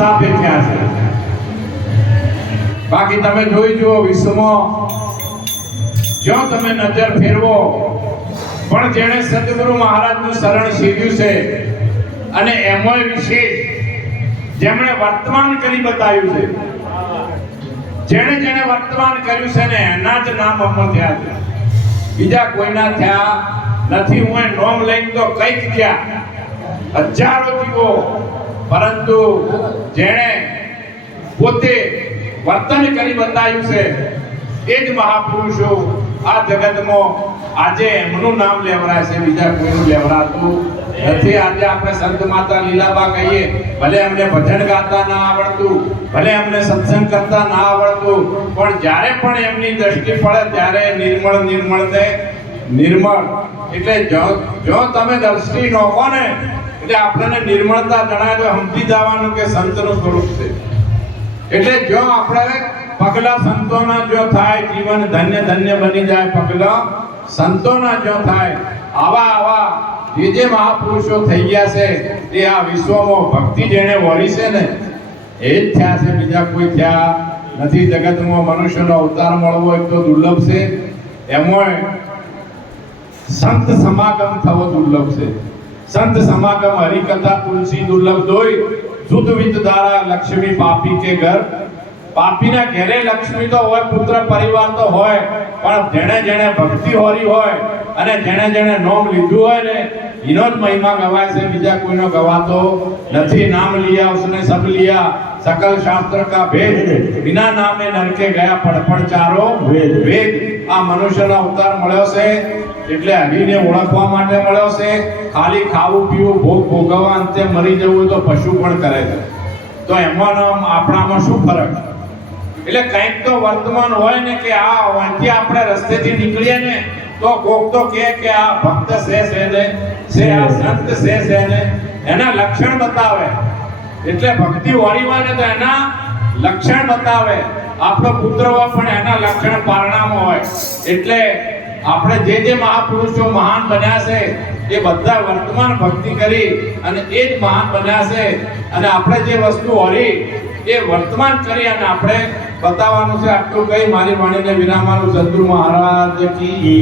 પ્રતાપે થયા છે। બાકી તમે જોઈ જુઓ વિશ્વમાં જો તમે નજર ફેરવો પણ જેણે સદગુરુ મહારાજનું શરણ સેવ્યું છે અને એમોય વિશેષ જેમણે વર્તમાન કરી બતાવ્યું છે, જેણે વર્તમાન કર્યું છે ને એના જ નામ અમર થયા છે, બીજા કોઈના થયા નથી। હું નોમ લઈને તો કઈક થયા હજારો જીવો, પરંતુ જેણે પોતે વર્તન કરી બતાવ્યું છે એ જ મહાપુરુષો આ જગતમાં આજે એમનું નામ લેવરાય છે, બીજા કોઈનું લેવરાતું નથી। આજે આપણે સંત માતા લીલાબા કહીએ, ભલે એમને ભજન ગાતા ના આવડતું, ભલે એમને સત્સંગ કરતા ના આવડતું, પણ જ્યારે પણ એમની દ્રષ્ટિ પડે ત્યારે નિર્મળ એટલે જો તમે દ્રષ્ટિ નોખો ને એટલે આપણને નિર્મળતા જણાય તો સમજી જવાનું કે સંતનું સ્વરૂપ છે। એટલે જો આપણે પગલા સંતોના જો થાય જીવન ધન્ય ધન્ય બની જાય, પગલા સંતોના જો થાય, આવા જે મહાપુરુષો થઈ ગયા છે તે આ વિશ્વમાં ભક્તિ જેણે વળી છે ને એ જ થયા છે, બીજા કોઈ થયા નથી। જગતમાં મનુષ્યનો અવતાર મળવો એક તો દુર્લભ છે, એમાં સંત સમાગમ થવો દુર્લભ છે। સંત સમાગમ હરિકથા તુલસી દુર્લભ દોઈ શુદ્ધ વિત દ્વારા લક્ષ્મી પાપી કે ઘર। પાપીના ઘરે લક્ષ્મી તો હોય, પુત્ર પરિવાર તો હોય, પણ જેણે ભક્તિ હોરી હોય અને જેણે નામ લીધું હોય ને એનો જ મહિમા ગવાય છે, બીજા કોઈનો ગવાતો નથી। નામ लिया उसने सब लिया सकल शास्त्र का भेद, बिना नामे नरके ગયા પડપડ ચારો વેદ। આ મનુષ્યનો અવતાર મળ્યો છે એટલે હરિને ઓળખવા માટે મળ્યો છે। ખાલી ખાવું પીવું ભોગ ભોગવવા અંતે મરી જવું તો પશુ પણ કરે છે, તો એમાં આપણામાં શું ફરક? એટલે કંઈક તો વર્તમાન હોય ને કે આ અહીંથી આપણે રસ્તેથી નીકળીએ ને તો કોક તો કે આ ભક્ત છે ને આ સંત છે ને એના લક્ષણ બતાવે। એટલે ભક્તિ વાળી હોય ને તો એના લક્ષણ બતાવે। આપણો પુત્ર હોય પણ એના લક્ષણ પારણામાં હોય। એટલે આપણે જે મહાપુરુષો મહાન બન્યા છે એ બધા વર્તમાન ભક્તિ કરી અને એ જ મહાન બન્યા છે। અને આપણે જે વસ્તુ હોરી એ વર્તમાન કરી અને આપણે બતાવવાનું છે। આટલું કઈ મારી વાણીને વિરામવાનું સદગુરુ મહારાજ કી